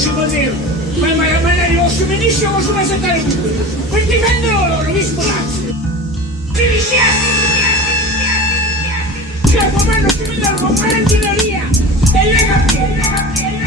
si può dire, ma magari lo so benissimo come sono settare tutto. Quindi difendono loro, vi spolazzi. Cioè, come non si vedono con l'ingegneria e le capienze.